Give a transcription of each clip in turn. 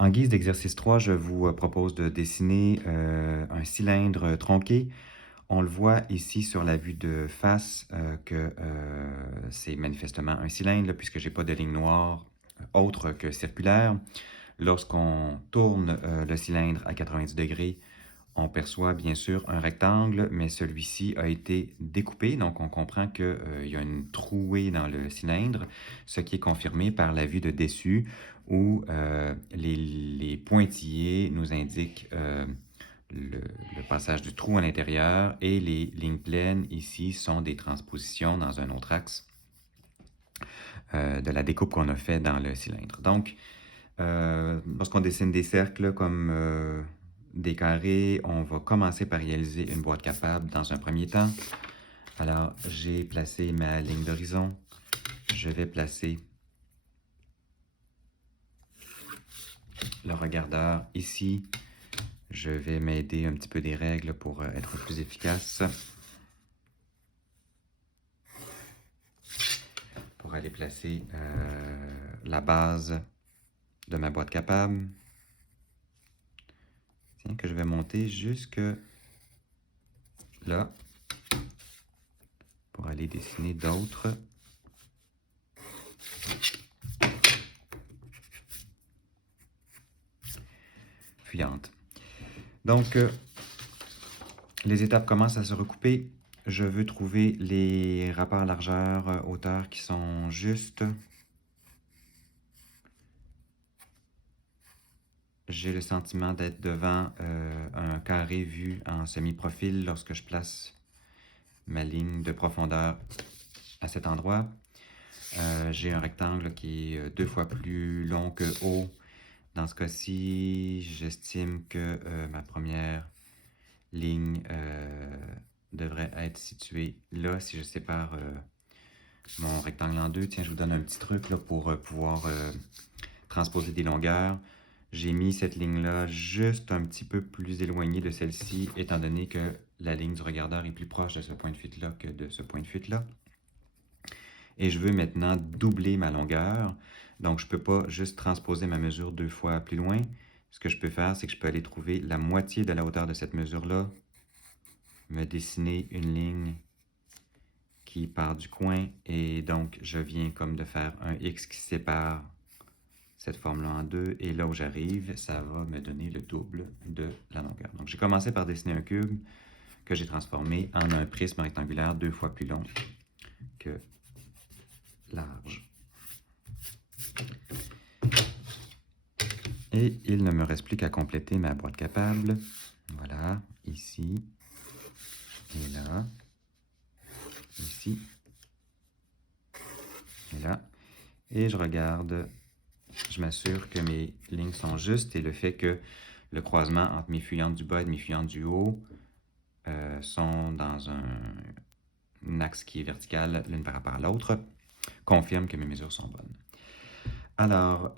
En guise d'exercice 3, je vous propose de dessiner un cylindre tronqué. On le voit ici sur la vue de face que c'est manifestement un cylindre, là, puisque j'ai pas de ligne noire autre que circulaire. Lorsqu'on tourne le cylindre à 90 degrés, on perçoit bien sûr un rectangle, mais celui-ci a été découpé, donc on comprend qu'il y a une trouée dans le cylindre, ce qui est confirmé par la vue de dessus, où les pointillés nous indiquent le passage du trou à l'intérieur, et les lignes pleines ici sont des transpositions dans un autre axe de la découpe qu'on a fait dans le cylindre. Donc, lorsqu'on dessine des cercles comme des carrés, on va commencer par réaliser une boîte capable dans un premier temps. Alors, j'ai placé ma ligne d'horizon. Je vais placer le regardeur ici. Je vais m'aider un petit peu des règles pour être plus efficace. Pour aller placer la base de ma boîte capable. Tiens, que je vais monter jusque là pour aller dessiner d'autres fuyantes. Donc, les étapes commencent à se recouper. Je veux trouver les rapports largeur-hauteur qui sont justes. J'ai le sentiment d'être devant un carré vu en semi-profil lorsque je place ma ligne de profondeur à cet endroit. J'ai un rectangle qui est 2 fois plus long que haut. Dans ce cas-ci, j'estime que ma première ligne devrait être située là si je sépare mon rectangle en deux. Tiens, je vous donne un petit truc là, pour pouvoir transposer des longueurs. J'ai mis cette ligne-là juste un petit peu plus éloignée de celle-ci, étant donné que la ligne du regardeur est plus proche de ce point de fuite-là que de ce point de fuite-là. Et je veux maintenant doubler ma longueur. Donc, je ne peux pas juste transposer ma mesure 2 fois plus loin. Ce que je peux faire, c'est que je peux aller trouver la moitié de la hauteur de cette mesure-là, me dessiner une ligne qui part du coin, et donc je viens comme de faire un X qui sépare cette forme-là en deux, et là où j'arrive, ça va me donner le double de la longueur. Donc j'ai commencé par dessiner un cube que j'ai transformé en un prisme rectangulaire 2 fois plus long que large. Et il ne me reste plus qu'à compléter ma boîte capable. Voilà, ici, et là, ici, et là. Et je regarde, je m'assure que mes lignes sont justes, et le fait que le croisement entre mes fuyantes du bas et mes fuyantes du haut sont dans un axe qui est vertical l'une par rapport à l'autre, confirme que mes mesures sont bonnes. Alors,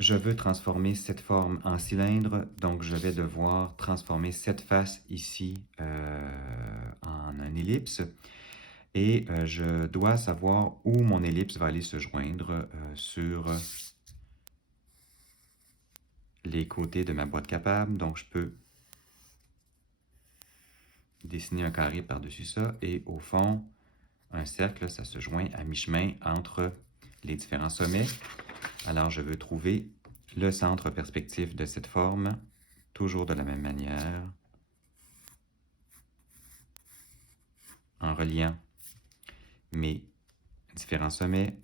je veux transformer cette forme en cylindre, donc je vais devoir transformer cette face ici en un ellipse. Et je dois savoir où mon ellipse va aller se joindre sur les côtés de ma boîte capable. Donc, je peux dessiner un carré par-dessus ça. Et au fond, un cercle, ça se joint à mi-chemin entre les différents sommets. Alors, je veux trouver le centre perspectif de cette forme, toujours de la même manière, en reliant mes différents sommets,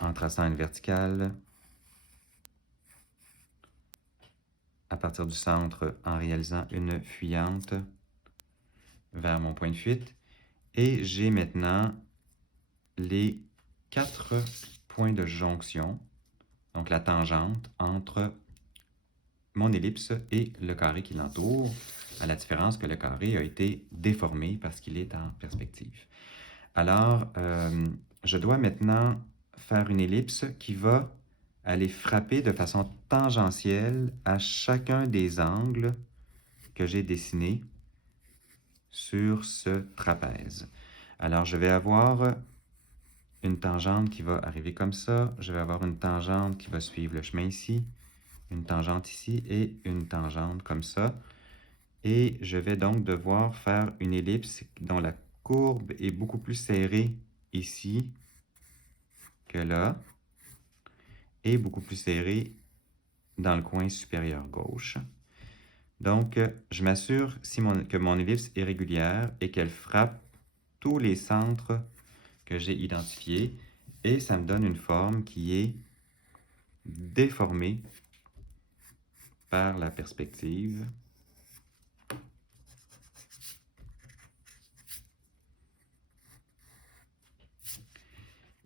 en traçant une verticale, à partir du centre, en réalisant une fuyante vers mon point de fuite. Et j'ai maintenant les 4 points de jonction, donc la tangente entre mon ellipse et le carré qui l'entoure, à la différence que le carré a été déformé parce qu'il est en perspective. Alors, je dois maintenant faire une ellipse qui va aller frapper de façon tangentielle à chacun des angles que j'ai dessinés sur ce trapèze. Alors, je vais avoir une tangente qui va arriver comme ça. Je vais avoir une tangente qui va suivre le chemin ici, une tangente ici et une tangente comme ça. Et je vais donc devoir faire une ellipse dont la courbe est beaucoup plus serrée ici que là, et beaucoup plus serrée dans le coin supérieur gauche. Donc, je m'assure que mon ellipse est régulière et qu'elle frappe tous les centres que j'ai identifiés, et ça me donne une forme qui est déformée par la perspective.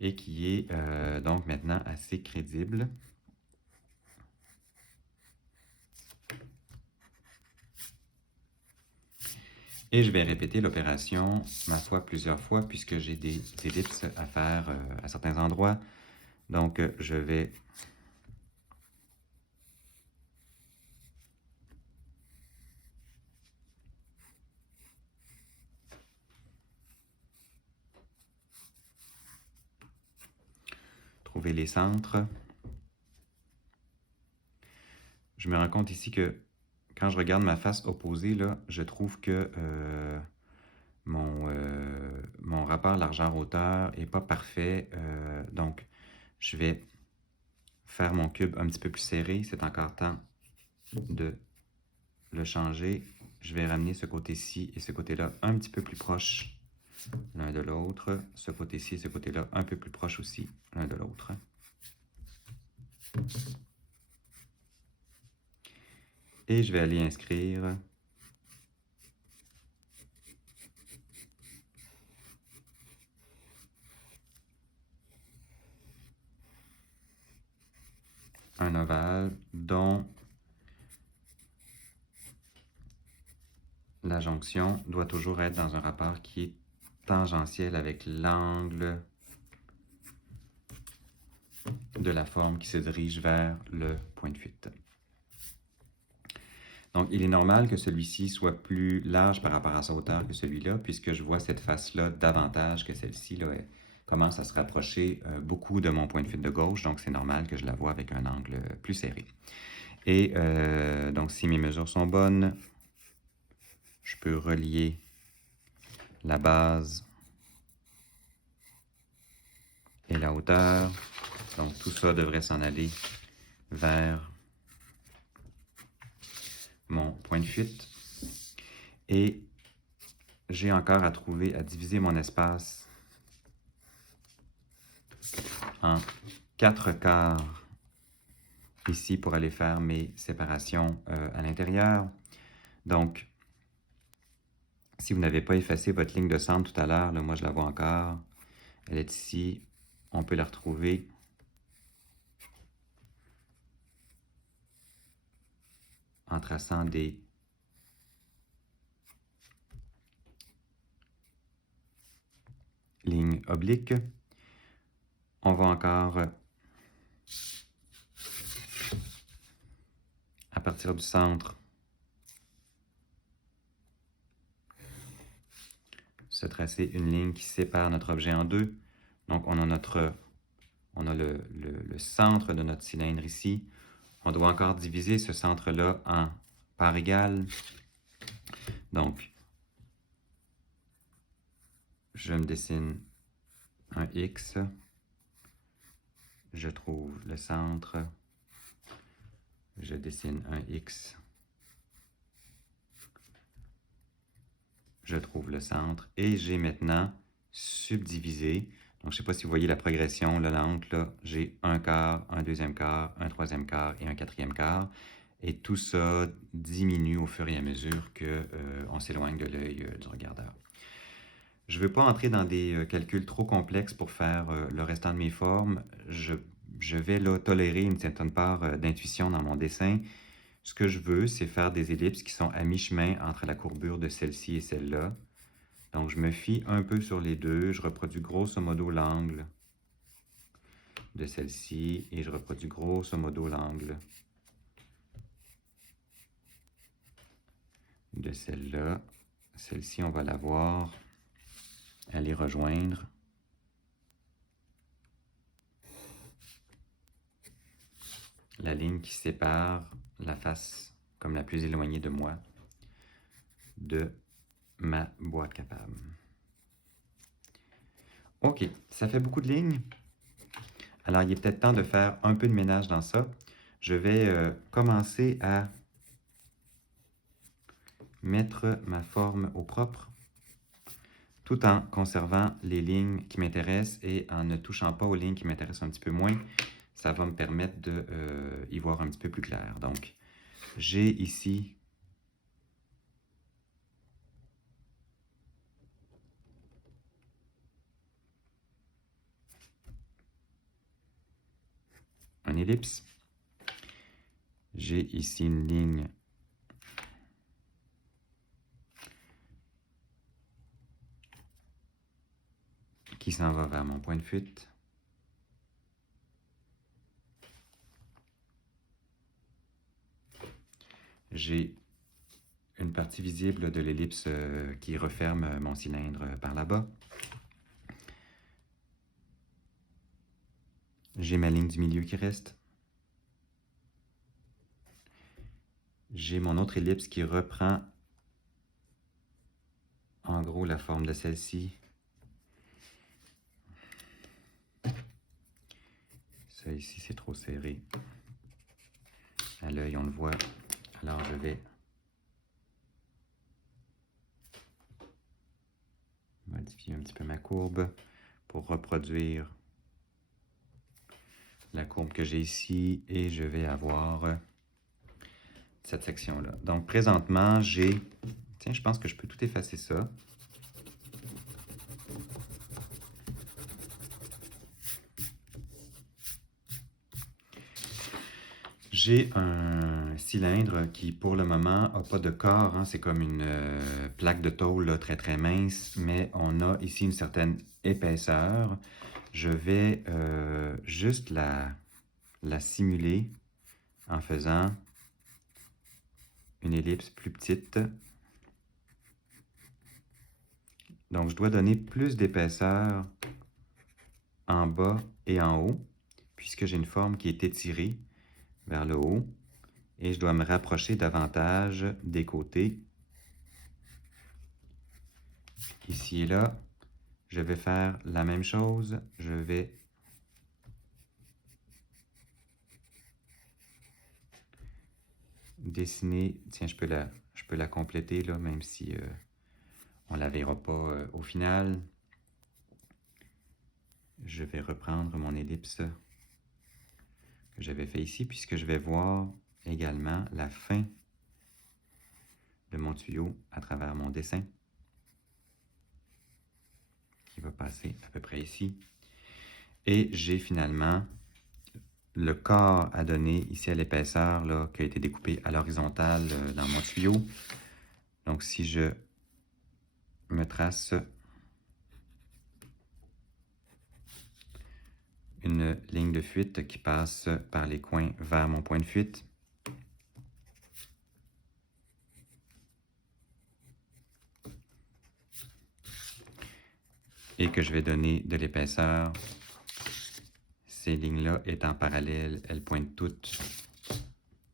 Et qui est donc maintenant assez crédible. Et je vais répéter l'opération, ma foi, plusieurs fois, puisque j'ai des ellipses à faire à certains endroits. Donc, je vais trouver les centres. Je me rends compte ici que quand je regarde ma face opposée, là, je trouve que mon rapport largeur-hauteur n'est pas parfait. Donc, je vais faire mon cube un petit peu plus serré. C'est encore temps de le changer. Je vais ramener ce côté-ci et ce côté-là un petit peu plus proche l'un de l'autre. Ce côté-ci et ce côté-là un peu plus proche aussi l'un de l'autre. Et je vais aller inscrire un ovale dont la jonction doit toujours être dans un rapport qui est tangentiel avec l'angle de la forme qui se dirige vers le point de fuite. Donc, il est normal que celui-ci soit plus large par rapport à sa hauteur que celui-là, puisque je vois cette face-là davantage que celle-ci là, commence à se rapprocher beaucoup de mon point de fuite de gauche, donc c'est normal que je la vois avec un angle plus serré. Et donc, si mes mesures sont bonnes, je peux relier la base et la hauteur. Donc, tout ça devrait s'en aller vers mon point de fuite. Et j'ai encore à trouver, à diviser mon espace en 4 quarts ici pour aller faire mes séparations à l'intérieur. Donc, si vous n'avez pas effacé votre ligne de centre tout à l'heure, moi je la vois encore, elle est ici, on peut la retrouver. En traçant des lignes obliques. On va encore, à partir du centre, se tracer une ligne qui sépare notre objet en deux. Donc, on a le centre de notre cylindre ici. On doit encore diviser ce centre-là en parts égales. Donc, je me dessine un X. Je trouve le centre. Je dessine un X. Je trouve le centre. Et j'ai maintenant subdivisé. Donc, je ne sais pas si vous voyez la progression, là, l'angle, là, j'ai un quart, un deuxième quart, un troisième quart et un quatrième quart. Et tout ça diminue au fur et à mesure qu'on s'éloigne de l'œil du regardeur. Je ne veux pas entrer dans des calculs trop complexes pour faire le restant de mes formes. Je vais là tolérer une certaine part d'intuition dans mon dessin. Ce que je veux, c'est faire des ellipses qui sont à mi-chemin entre la courbure de celle-ci et celle-là. Donc, je me fie un peu sur les deux. Je reproduis grosso modo l'angle de celle-ci et je reproduis grosso modo l'angle de celle-là. Celle-ci, on va la voir aller rejoindre la ligne qui sépare la face comme la plus éloignée de moi de ma boîte capable. OK, ça fait beaucoup de lignes. Alors, il est peut-être temps de faire un peu de ménage dans ça. Je vais commencer à mettre ma forme au propre tout en conservant les lignes qui m'intéressent et en ne touchant pas aux lignes qui m'intéressent un petit peu moins. Ça va me permettre de y voir un petit peu plus clair. Donc, j'ai ici un ellipse. J'ai ici une ligne qui s'en va vers mon point de fuite. J'ai une partie visible de l'ellipse qui referme mon cylindre par là-bas. J'ai ma ligne du milieu qui reste. J'ai mon autre ellipse qui reprend en gros la forme de celle-ci. Ça ici, c'est trop serré. À l'œil, on le voit. Alors, je vais modifier un petit peu ma courbe pour reproduire la courbe que j'ai ici et je vais avoir cette section-là. Donc, présentement, j'ai... Tiens, je pense que je peux tout effacer ça. J'ai un cylindre qui, pour le moment, n'a pas de corps. Hein. C'est comme une plaque de tôle là, très très mince, mais on a ici une certaine épaisseur. Je vais juste la simuler en faisant une ellipse plus petite. Donc, je dois donner plus d'épaisseur en bas et en haut, puisque j'ai une forme qui est étirée vers le haut. Et je dois me rapprocher davantage des côtés. Ici et là, je vais faire la même chose. Je vais dessiner. Tiens, je peux la compléter là, même si on ne la verra pas au final. Je vais reprendre mon ellipse que j'avais fait ici, puisque je vais voir également la fin de mon tuyau à travers mon dessin, qui va passer à peu près ici. Et j'ai finalement le corps à donner ici à l'épaisseur là, qui a été découpé à l'horizontale dans mon tuyau. Donc si je me trace une ligne de fuite qui passe par les coins vers mon point de fuite, et que je vais donner de l'épaisseur, ces lignes-là étant parallèles, elles pointent toutes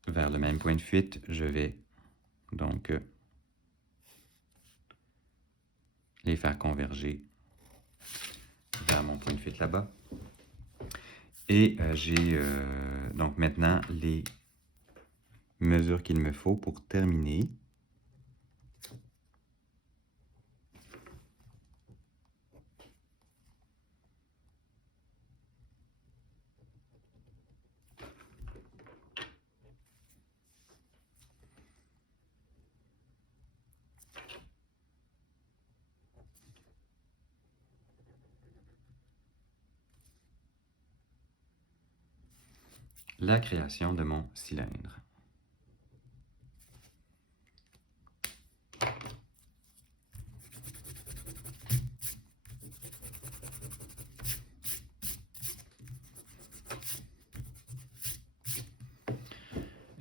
vers le même point de fuite. Je vais donc les faire converger vers mon point de fuite là-bas. Et j'ai donc maintenant les mesures qu'il me faut pour terminer. La création de mon cylindre.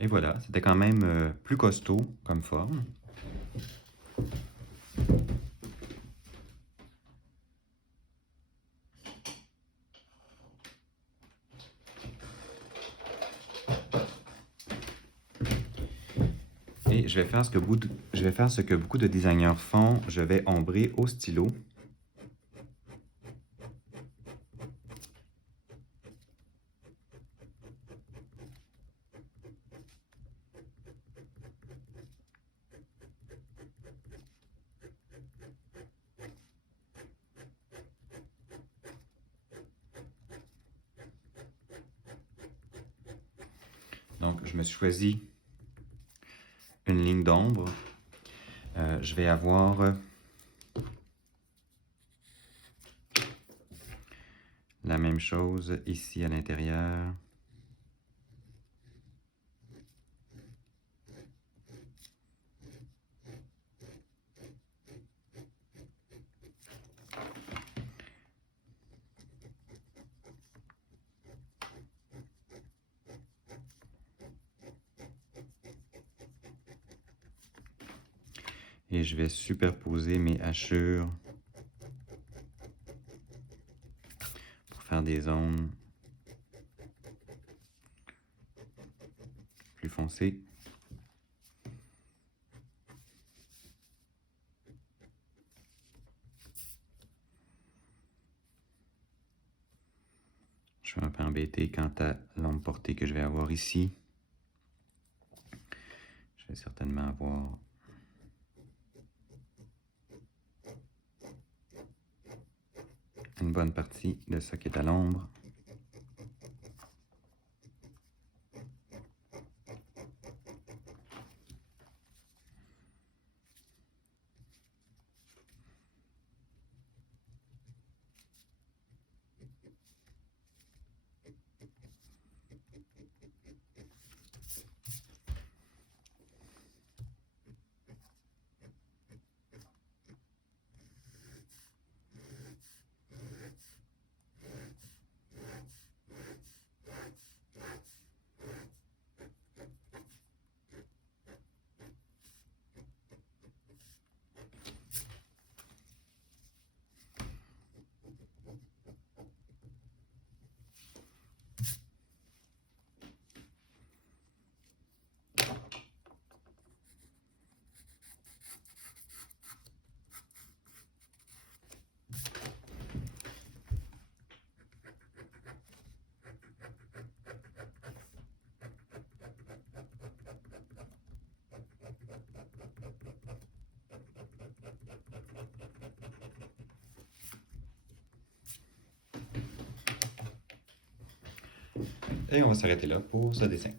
Et voilà, c'était quand même plus costaud comme forme. Et je vais faire ce que beaucoup de designers font. Je vais ombrer au stylo. Donc, je me suis choisi une ligne d'ombre. Je vais avoir la même chose ici à l'intérieur. Et je vais superposer mes hachures pour faire des zones plus foncées. Je suis un peu embêté quant à l'ombre portée que je vais avoir ici. Je vais certainement avoir une bonne partie de ça qui est à l'ombre. Et on va s'arrêter là pour ce dessin.